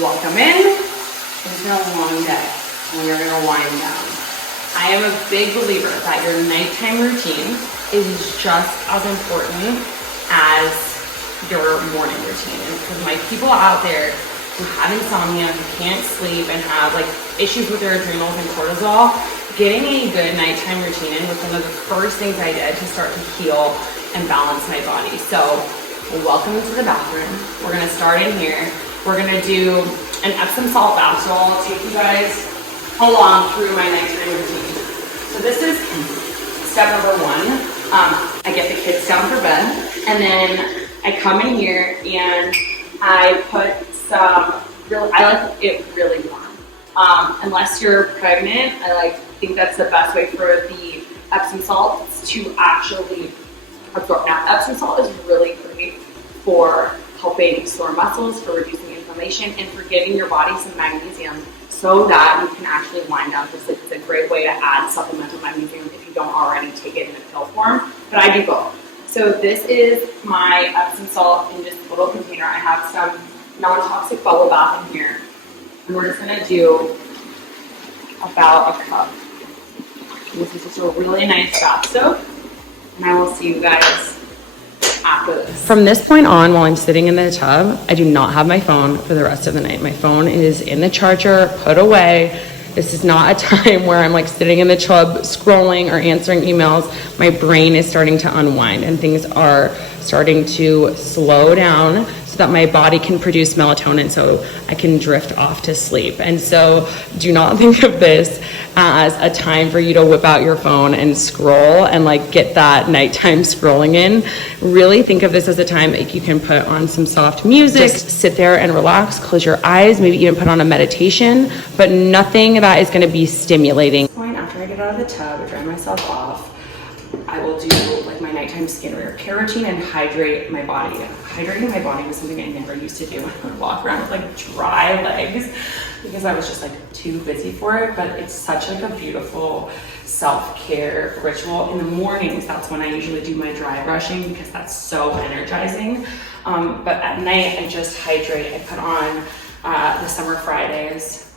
Welcome in. It's been a long day and we're gonna wind down. I am a big believer that your nighttime routine is just as important as your morning routine. And for my people out there who have insomnia, who can't sleep, and have like issues with their adrenals and cortisol, getting a good nighttime routine in was one of the first things I did to start to heal and balance my body. So welcome to the bathroom. We're gonna start in here. We're gonna do an Epsom salt bath. So I'll take you guys along through my nighttime routine. So this is step number one. I get the kids down for bed, and then I come in here and I put some, I like it really warm. Unless you're pregnant, I think that's the best way for the Epsom salts to actually absorb. Now, Epsom salt is really great for helping sore muscles, for reducing inflammation, and for giving your body some magnesium so that you can actually wind down to sleep. It's a great way to add supplemental magnesium if you don't already take it in a pill form, but I do both. So this is my Epsom salt in just a little container. I have some non-toxic bubble bath in here, and we're just gonna do about a cup. This is just a really nice bath soak, and I will see you guys after this. From this point on, while I'm sitting in the tub, I do not have my phone for the rest of the night. My phone is in the charger, put away. This is not a time where I'm like sitting in the tub scrolling or answering emails. My brain is starting to unwind and things are starting to slow down so that my body can produce melatonin so I can drift off to sleep. And so do not think of this as a time for you to whip out your phone and scroll and like get that nighttime scrolling in. Really think of this as a time that you can put on some soft music, just sit there and relax, close your eyes, maybe even put on a meditation, but nothing that is going to be stimulating. After I get out of the tub, I dry myself off, I will do like my nighttime care routine and hydrate my body. Hydrating my body was something I never used to do. I would walk around with like dry legs because I was just like too busy for it, but it's such like a beautiful self-care ritual. In the mornings, that's when I usually do my dry brushing because that's so energizing. But at night, I just hydrate. I put on the Summer Fridays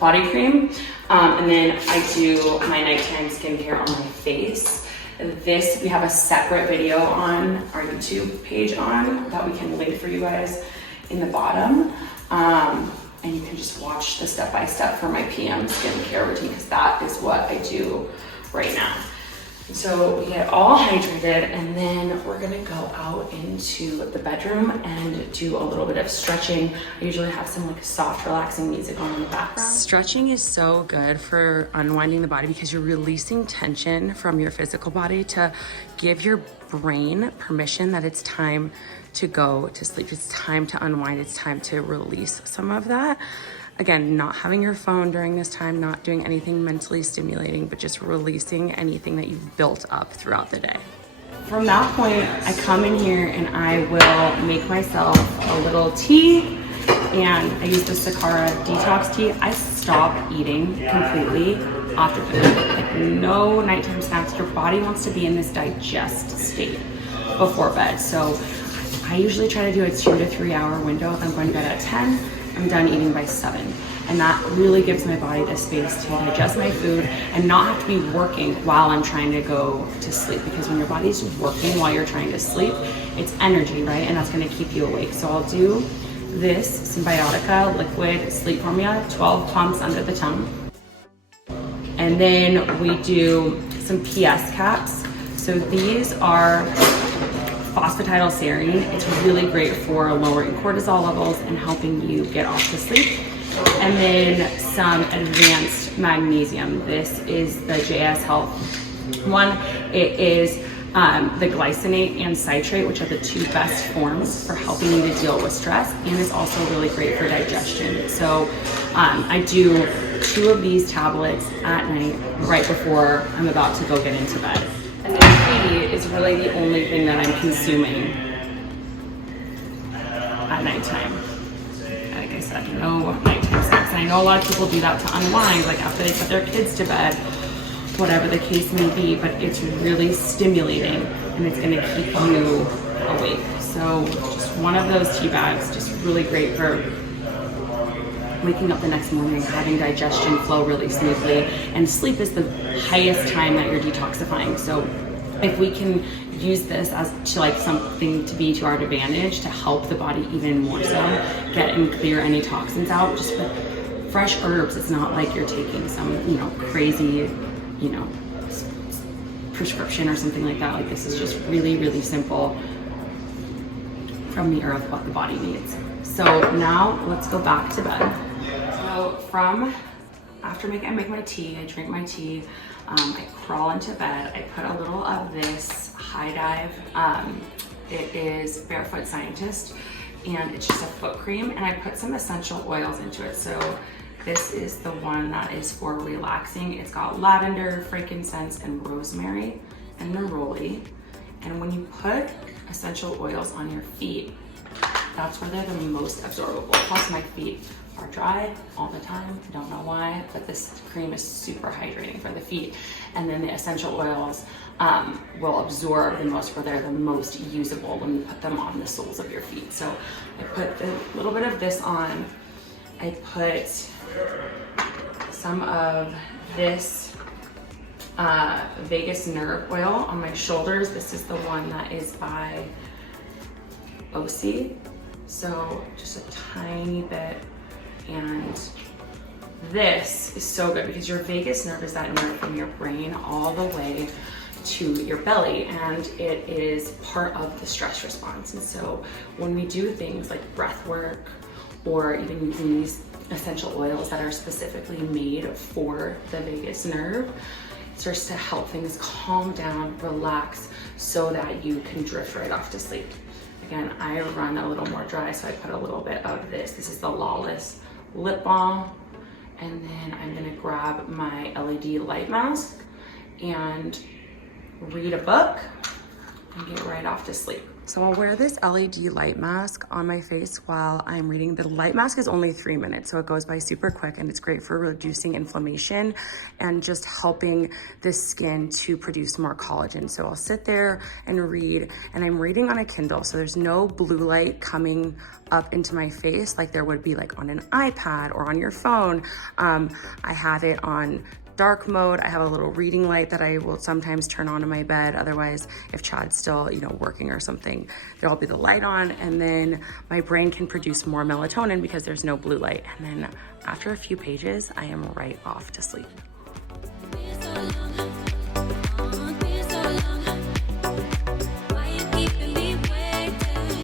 body cream, and then I do my nighttime skincare on my face. This, we have a separate video on our YouTube page that we can link for you guys in the bottom. And you can just watch the step-by-step for my PM skincare routine because that is what I do right now. So we get all hydrated and then we're gonna go out into the bedroom and do a little bit of stretching. I usually have some like soft, relaxing music on in the background. Stretching is so good for unwinding the body because you're releasing tension from your physical body to give your brain permission that it's time to go to sleep. It's time to unwind. It's time to release some of that. Again, not having your phone during this time, not doing anything mentally stimulating, but just releasing anything that you've built up throughout the day. From that point, I come in here and I will make myself a little tea, and I use the Sakara detox tea. I stop eating completely after dinner. Like no nighttime snacks. Your body wants to be in this digest state before bed. So I usually try to do a 2 to 3 hour window. If I'm going to bed at 10, I'm done eating by 7. And that really gives my body the space to digest my food and not have to be working while I'm trying to go to sleep. Because when your body's working while you're trying to sleep, it's energy, right? And that's gonna keep you awake. So I'll do this Symbiotica liquid sleep formula, 12 pumps under the tongue. And then we do some PS caps. So these are phosphatidylserine. It's really great for lowering cortisol levels and helping you get off to sleep. And then some advanced magnesium. This is the JS Health one. It is the glycinate and citrate, which are the two best forms for helping you to deal with stress, and it's also really great for digestion. So I do 2 of these tablets at night right before I'm about to go get into bed. And the tea is really the only thing that I'm consuming at nighttime. Like I said, no nighttime snacks. And I know a lot of people do that to unwind, like after they put their kids to bed, whatever the case may be, but it's really stimulating and it's gonna keep you awake. So just one of those tea bags, just really great for waking up the next morning, having digestion flow really smoothly, and sleep is the highest time that you're detoxifying. So if we can use this as to like something to be to our advantage to help the body even more so get and clear any toxins out, just with fresh herbs. It's not like you're taking some, you know, crazy, you know, prescription or something like that. Like, this is just really, really simple from the earth, what the body needs. So now let's go back to bed. So after I make my tea, I drink my tea, I crawl into bed, I put a little of this High Dive. It is Barefoot Scientist, and it's just a foot cream, and I put some essential oils into it. So this is the one that is for relaxing. It's got lavender, frankincense, and rosemary, and neroli. And when you put essential oils on your feet, that's where they're the most absorbable. Plus, my feet are dry all the time. I don't know why, but this cream is super hydrating for the feet. And then the essential oils will absorb the most, where they're the most usable when you put them on the soles of your feet. So I put a little bit of this on. I put some of this vagus nerve oil on my shoulders. This is the one that is by OC. So just a tiny bit. And this is so good because your vagus nerve is that nerve from your brain all the way to your belly, and it is part of the stress response. And so when we do things like breath work, or even using these essential oils that are specifically made for the vagus nerve, it starts to help things calm down, relax, so that you can drift right off to sleep. Again, I run a little more dry, so I put a little bit of this. This is the Lawless Lip Balm. And then I'm gonna grab my LED light mask and read a book and get right off to sleep. So I'll wear this LED light mask on my face while I'm reading. The light mask is only 3 minutes, so it goes by super quick, and it's great for reducing inflammation and just helping the skin to produce more collagen. So I'll sit there and read, and I'm reading on a Kindle, so there's no blue light coming up into my face like there would be like on an iPad or on your phone. I have it on dark mode. I have a little reading light that I will sometimes turn on in my bed. Otherwise, if Chad's still, you know, working or something, there'll be the light on, and then my brain can produce more melatonin because there's no blue light. And then after a few pages, I am right off to sleep.